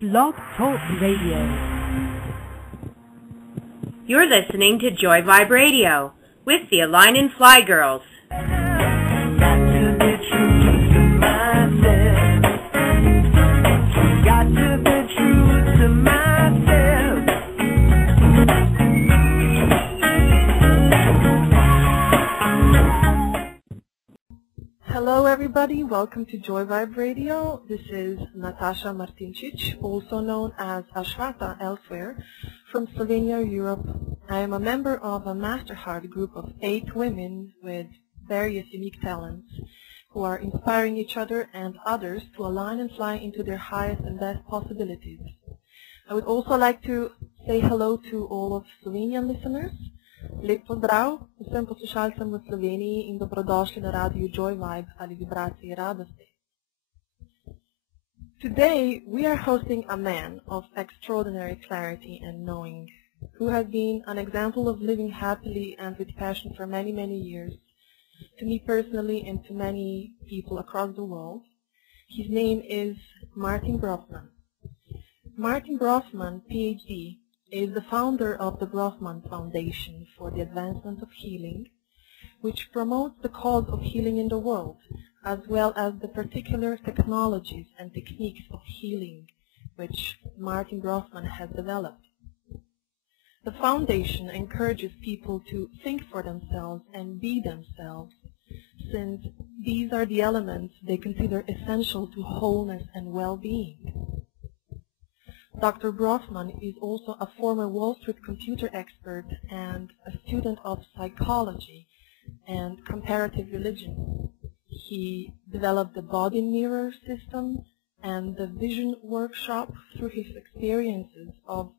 Blog Talk Radio. You're listening to Joy Vibe Radio with the Align and Fly Girls. Hello everybody, welcome to Joy Vibe Radio. This is Natasha Martincic, also known as Ashvata elsewhere, from Slovenia, Europe. I am a member of a Master Heart group of 8 women with various unique talents who are inspiring each other and others to align and fly into their highest and best possibilities. I would also like to say hello to all of Slovenian listeners. Lep pozdrav, vsem poslušalcem v Sloveniji in dobrodošli na radiju Joy Vibe ali vibraciji radosti. Today we are hosting a man of extraordinary clarity and knowing, who has been an example of living happily and with passion for many, many years, to me personally and to many people across the world. His name is Martin Brofman. Martin Brofman, PhD, is the founder of the Brofman Foundation for the Advancement of Healing, which promotes the cause of healing in the world, as well as the particular technologies and techniques of healing which Martin Brofman has developed. The foundation encourages people to think for themselves and be themselves, since these are the elements they consider essential to wholeness and well-being. Dr. Brofman is also a former Wall Street computer expert and a student of psychology and comparative religion. He developed the body mirror system and the vision workshop through his experiences of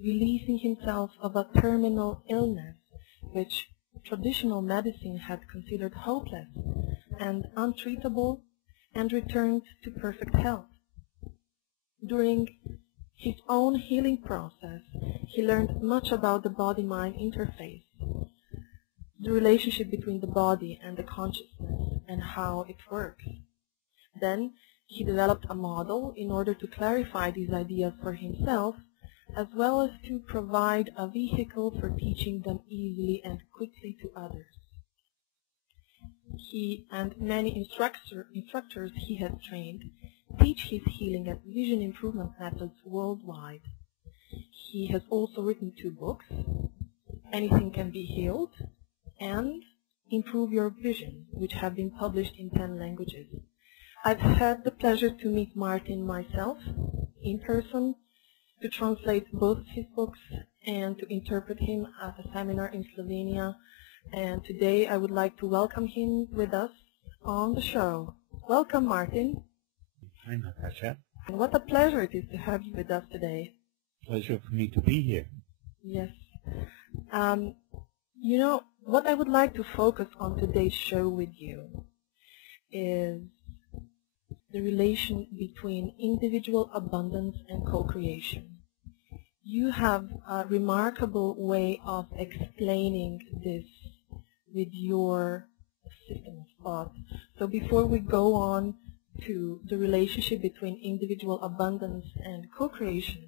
releasing himself of a terminal illness, which traditional medicine had considered hopeless and untreatable, and returned to perfect health. During his own healing process, he learned much about the body-mind interface, the relationship between the body and the consciousness, and how it works. Then he developed a model in order to clarify these ideas for himself, as well as to provide a vehicle for teaching them easily and quickly to others. He and many instructors he has trained teach his healing and vision improvement methods worldwide. He has also written 2 books, Anything Can Be Healed and Improve Your Vision, which have been published in 10 languages. I've had the pleasure to meet Martin myself in person, to translate both of his books and to interpret him at a seminar in Slovenia. And today I would like to welcome him with us on the show. Welcome, Martin. Hi, Natasha. And what a pleasure it is to have you with us today. Pleasure for me to be here. Yes. You know, what I would like to focus on today's show with you is the relation between individual abundance and co-creation. You have a remarkable way of explaining this with your system of thought. So before we go on to the relationship between individual abundance and co-creation,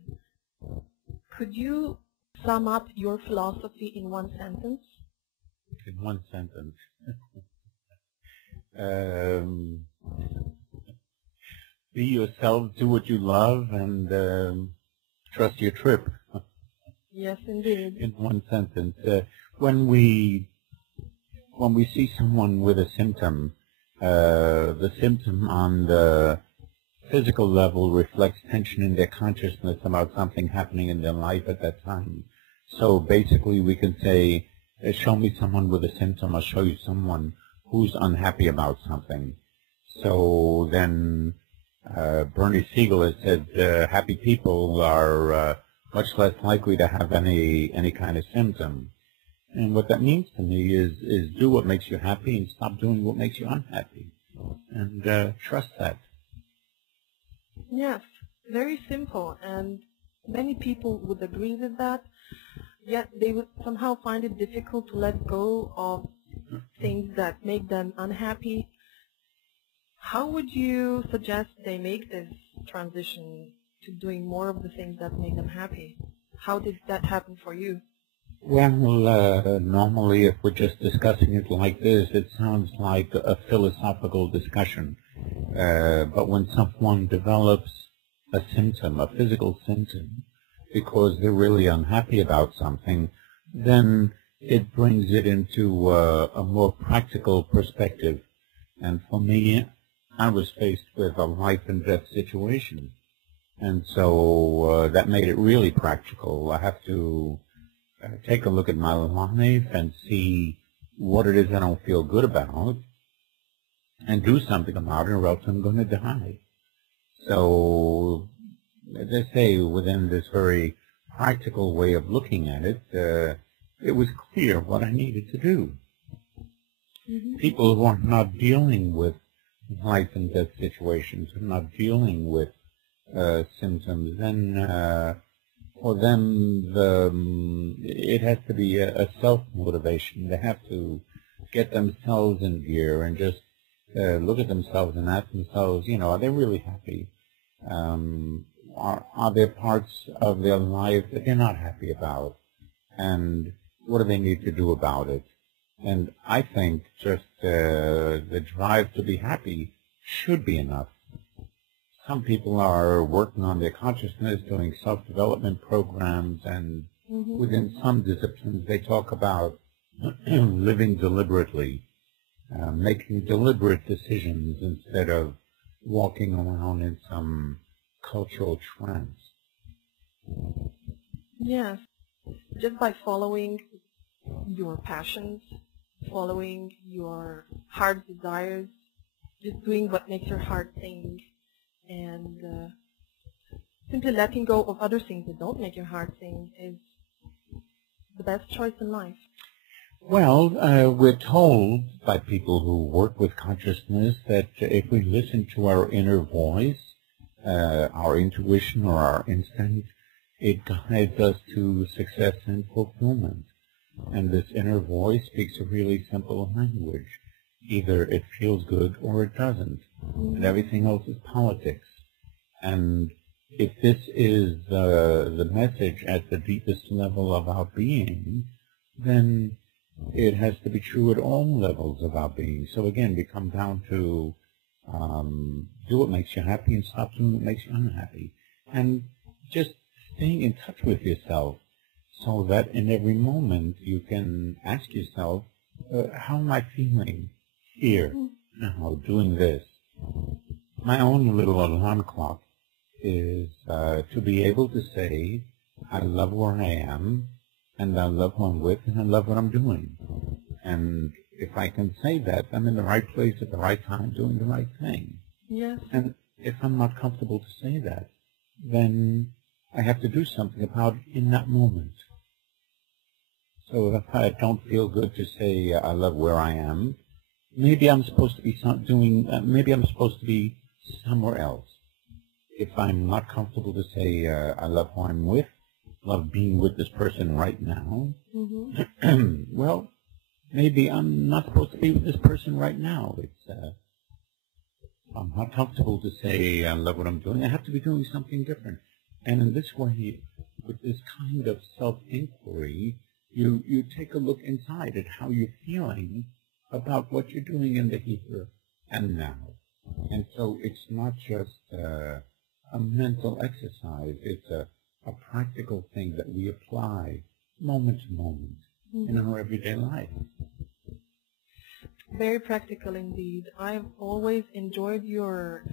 could you sum up your philosophy in one sentence? In one sentence. Be yourself, do what you love, and trust your trip. Yes, indeed. In one sentence. When we see someone with a symptom, the symptom on the physical level reflects tension in their consciousness about something happening in their life at that time. So basically we can say, show me someone with a symptom, I'll show you someone who's unhappy about something. So then Bernie Siegel has said happy people are much less likely to have any kind of symptom. And what that means to me is do what makes you happy and stop doing what makes you unhappy. And trust that. Yes, very simple. And many people would agree with that, yet they would somehow find it difficult to let go of things that make them unhappy. How would you suggest they make this transition to doing more of the things that make them happy. How did that happen for you? Well, normally if we're just discussing it like this, it sounds like a philosophical discussion. But when someone develops a symptom, a physical symptom, because they're really unhappy about something, then it brings it into a more practical perspective. And for me, I was faced with a life and death situation. And so that made it really practical. I have to take a look at my life and see what it is I don't feel good about and do something about it, or else I'm going to die. So, as I say, within this very practical way of looking at it, it was clear what I needed to do. Mm-hmm. People who are not dealing with life and death situations, who are not dealing with symptoms, then for them it has to be a self-motivation. They have to get themselves in gear and just look at themselves and ask themselves, are they really happy? Are there parts of their life that they're not happy about? And what do they need to do about it? And I think just the drive to be happy should be enough. Some people are working on their consciousness, doing self-development programs, and within some disciplines they talk about living deliberately, making deliberate decisions instead of walking around in some cultural trance. Yes, just by following your passions, following your heart desires, just doing what makes your heart sing, and simply letting go of other things that don't make your heart sing is the best choice in life. Well, we're told by people who work with consciousness that if we listen to our inner voice, our intuition or our instinct, it guides us to success and fulfillment. And this inner voice speaks a really simple language. Either it feels good or it doesn't. And everything else is politics. And if this is the message at the deepest level of our being, then it has to be true at all levels of our being. So again, we come down to do what makes you happy and stop doing what makes you unhappy. And just staying in touch with yourself so that in every moment you can ask yourself, how am I feeling here, now, doing this? My own little alarm clock is to be able to say, I love where I am, and I love who I'm with, and I love what I'm doing. And if I can say that, I'm in the right place at the right time, doing the right thing. Yes. And if I'm not comfortable to say that, then I have to do something about it in that moment. So if I don't feel good to say I love where I am, maybe I'm supposed to be maybe I'm supposed to be somewhere else. If I'm not comfortable to say I love who I'm with, love being with this person right now, well, maybe I'm not supposed to be with this person right now. I'm not comfortable to say I love what I'm doing. I have to be doing something different. And in this way, with this kind of self-inquiry, you take a look inside at how you're feeling about what you're doing in the here and now. And so it's not just a mental exercise. It's a practical thing that we apply moment to moment in our everyday life. Very practical indeed. I've always enjoyed your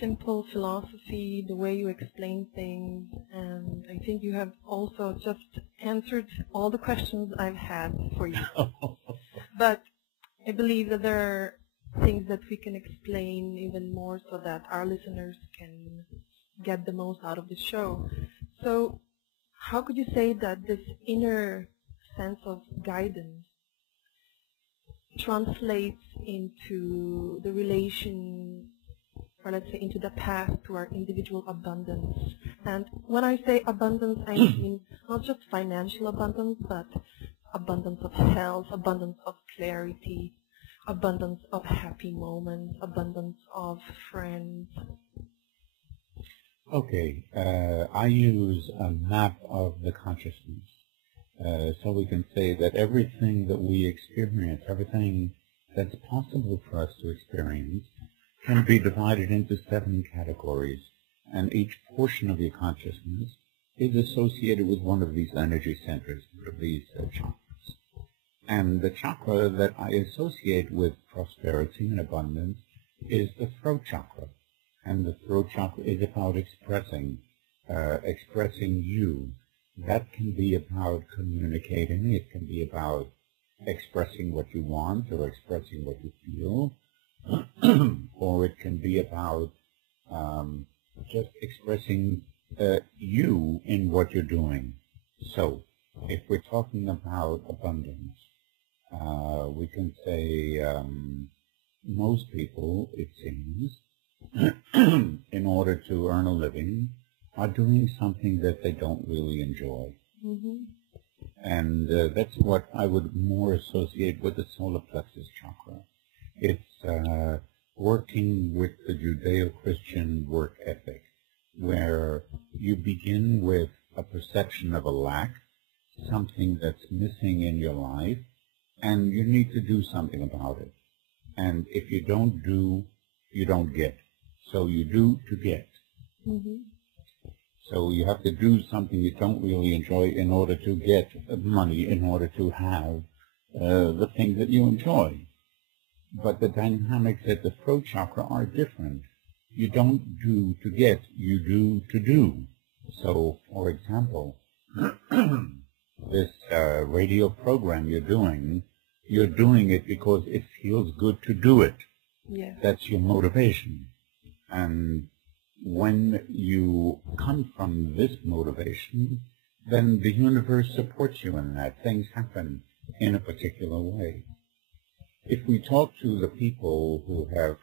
simple philosophy, the way you explain things, and I think you have also just answered all the questions I've had for you. But I believe that there are things that we can explain even more so that our listeners can get the most out of the show. So how could you say that this inner sense of guidance translates into the relation, or let's say into the path to our individual abundance? And when I say abundance, I mean not just financial abundance, but abundance of health, abundance of clarity, abundance of happy moments, abundance of friends. Okay, I use a map of the consciousness. So we can say that everything that we experience, everything that's possible for us to experience, can be divided into 7 categories. And each portion of your consciousness is associated with one of these energy centers, one of these chakras. And the chakra that I associate with prosperity and abundance is the throat chakra. And the throat chakra is about expressing you. That can be about communicating. It can be about expressing what you want or expressing what you feel. Or it can be about just expressing you in what you're doing. So, if we're talking about abundance, we can say most people, it seems, in order to earn a living, are doing something that they don't really enjoy. Mm-hmm. And that's what I would more associate with the solar plexus chakra. It's working with the Judeo-Christian work ethic, where you begin with a perception of a lack, something that's missing in your life, and you need to do something about it. And if you don't do, you don't get. So you do to get. Mm-hmm. So you have to do something you don't really enjoy in order to get money, in order to have the thing that you enjoy. But the dynamics at the throat chakra are different. You don't do to get, you do to do. So, for example, this radio program you're doing it because it feels good to do it. Yeah. That's your motivation. And when you come from this motivation, then the universe supports you in that. Things happen in a particular way. If we talk to the people who have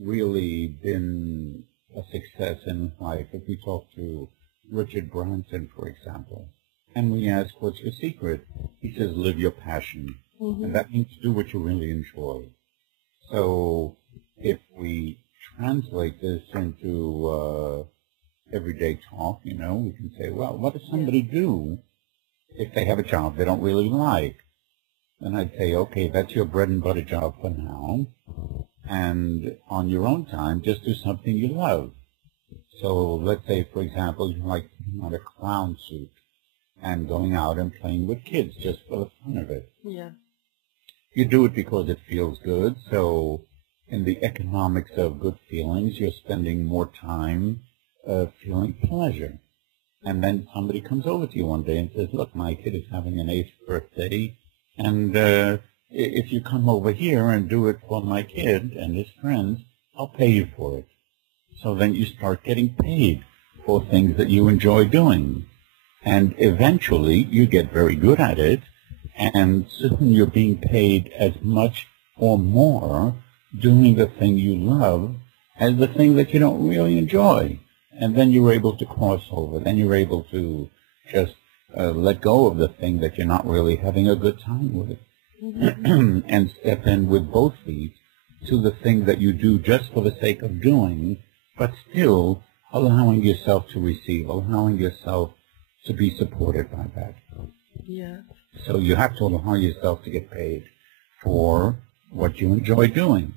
really been a success in life, if we talk to Richard Branson, for example, and we ask, what's your secret? He says, live your passion. Mm-hmm. And that means do what you really enjoy. So if we translate this into everyday talk, we can say, well, what does somebody do if they have a job they don't really like? And I'd say, okay, that's your bread and butter job for now. And on your own time, just do something you love. So let's say, for example, you like putting on a clown suit and going out and playing with kids just for the fun of it. Yeah. You do it because it feels good. So in the economics of good feelings, you're spending more time feeling pleasure. And then somebody comes over to you one day and says, look, my kid is having an 8th birthday, and if you come over here and do it for my kid and his friends, I'll pay you for it. So then you start getting paid for things that you enjoy doing. And eventually you get very good at it, and soon you're being paid as much or more doing the thing you love as the thing that you don't really enjoy. And then you're able to cross over. Then you're able to just let go of the thing that you're not really having a good time with. Mm-hmm. And step in with both feet to the thing that you do just for the sake of doing, but still allowing yourself to receive, allowing yourself to be supported by that. Yeah. So you have to allow yourself to get paid for what you enjoy doing.